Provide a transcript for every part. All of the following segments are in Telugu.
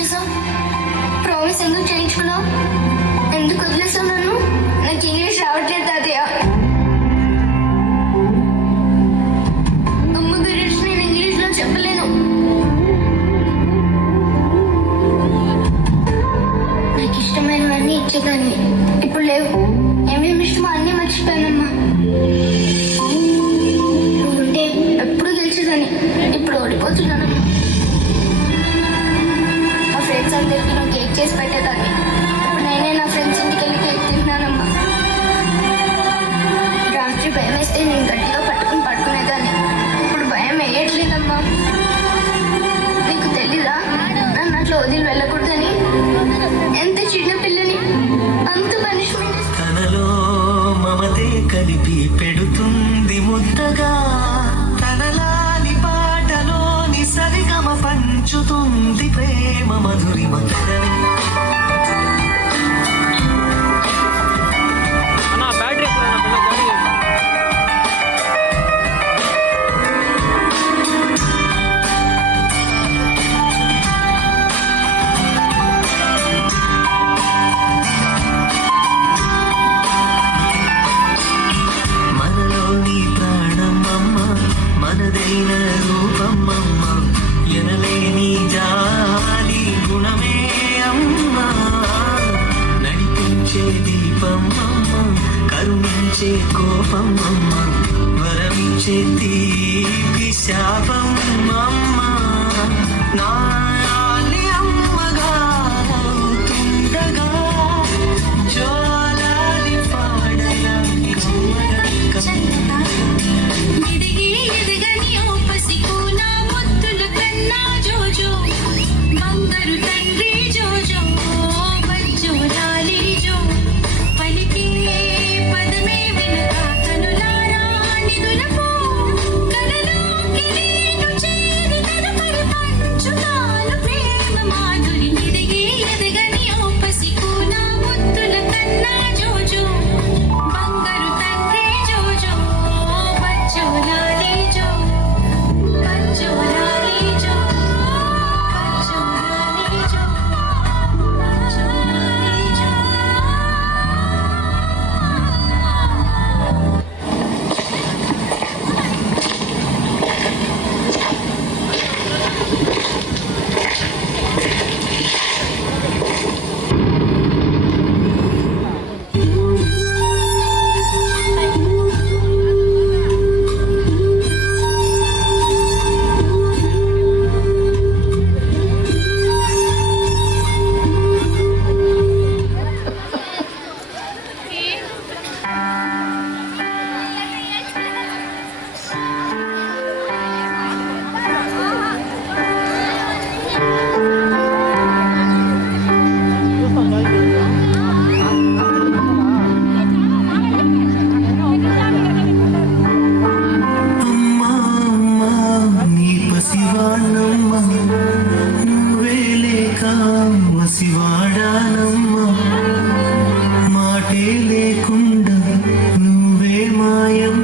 చేసావు? ప్రామిస్ ఎందుకు చేయించుకున్నావు? ఎందుకు వదిలేసావు నన్ను? నాకు ఇంగ్లీష్ రావట్లేదు తాతయ్య. అమ్మ గురించి నేను ఇంగ్లీష్లో చెప్పలేను. నాకు ఇష్టమైనవన్నీ ఇచ్చేదాన్ని, ఇప్పుడు లేవు. ఏమేమి ఇష్టమో అన్నీ మర్చిపోయానమ్మా. నువ్వుంటే ఎప్పుడు గెలిచేదాన్ని, ఇప్పుడు ఓడిపోతున్నానమ్మా. మా ఫ్రెండ్స్ అందరికీ నువ్వు కేక్ చేసి పెట్టేదాన్ని, ఇప్పుడు నేనే నా ఫ్రెండ్స్ ఇంటికి వెళ్ళి కేక్ తింటున్నానమ్మా. రాత్రి భయం వేస్తే నేను గట్టిగా పట్టుకుని పడుకునేదాన్ని, ఇప్పుడు భయం వేయట్లేదమ్మా. నీకు తెలీదా నన్ను అట్లా వదిలి వెళ్ళకూడదని? ఎంత చిన్న పిల్లని అంత పనిష్మెంట్. తనలో మమతే కలిపి పెడుతుంది ముద్దగా, తనలాని పాటలోని సరిగమ పంచుతుంది ప్రేమ మధురిమ. మనలోని ప్రాణమమ్మ, మనదైన రూపమమ్మ, ఎనలేని జాలి గుణమే అమ్మ. నడిపించే దీపమమ్మ, కరుణించే కోపమమ్మ, వరమించే తీపి శాపమమ్మ. నాయాలి అమ్మగా అవుతుండగా, జోలాలి పాడలా కమ్మగా ఎదిగి ఎదగని ఓ పసికూన ముద్దుల కన్నా జోజో, బంగారు తండ్రి జోజో, బజ్జో లాలి జో. పలికే పదమే వెనక కనులారా నిదులపో, కలలోకి నేను చేరి తదుపరి పంచుతాను ప్రేమ మాధురి. ఎదిగి ఎదగని ఓ పసికూన ముద్దుల కన్నా జోజో, బంగారు తండ్రి జోజో, బజ్జో లాలి జో, బజ్జో లాలి జో, బజ్జో లాలి జో, బజ్జో లాలి జో. అమ్మా అమ్మా నీ పసివాణమ్మ, నువ్వే లేక వసివాడానమ్మ. మాటే లేకుండా నువ్వే మాయం,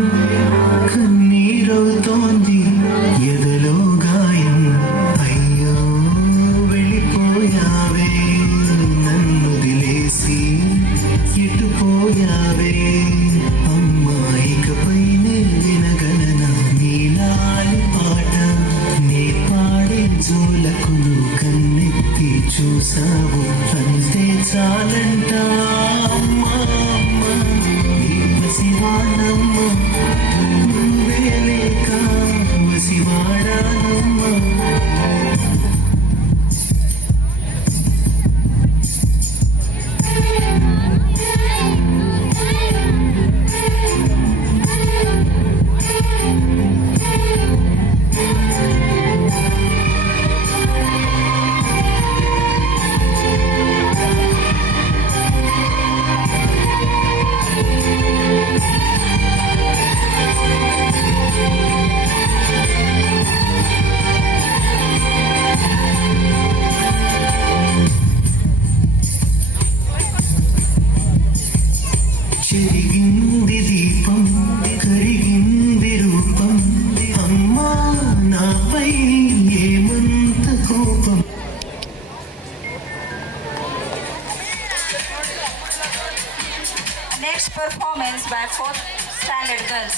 కన్నీరవుతోంది ఎదలో గాయం. అయ్యో వెళ్ళిపోయావే, నన్ను దిలేసి ఎటుపోయావే. అమ్మాయికపై వినగలన నీలాలి పాట, నీ పాడే జోలకు నువ్వు కన్నెత్తి చూసావు, అంతే చాలంట. అమ్మా అమ్మ నీ పసివాణమ్మ, నువ్వే లేక వసివాడానమ్మ. చెరిగింది దీపం, కరిగింది రూపం, అమ్మా నాపై ఏమంత కోపం. Next performance by 4th standard girls.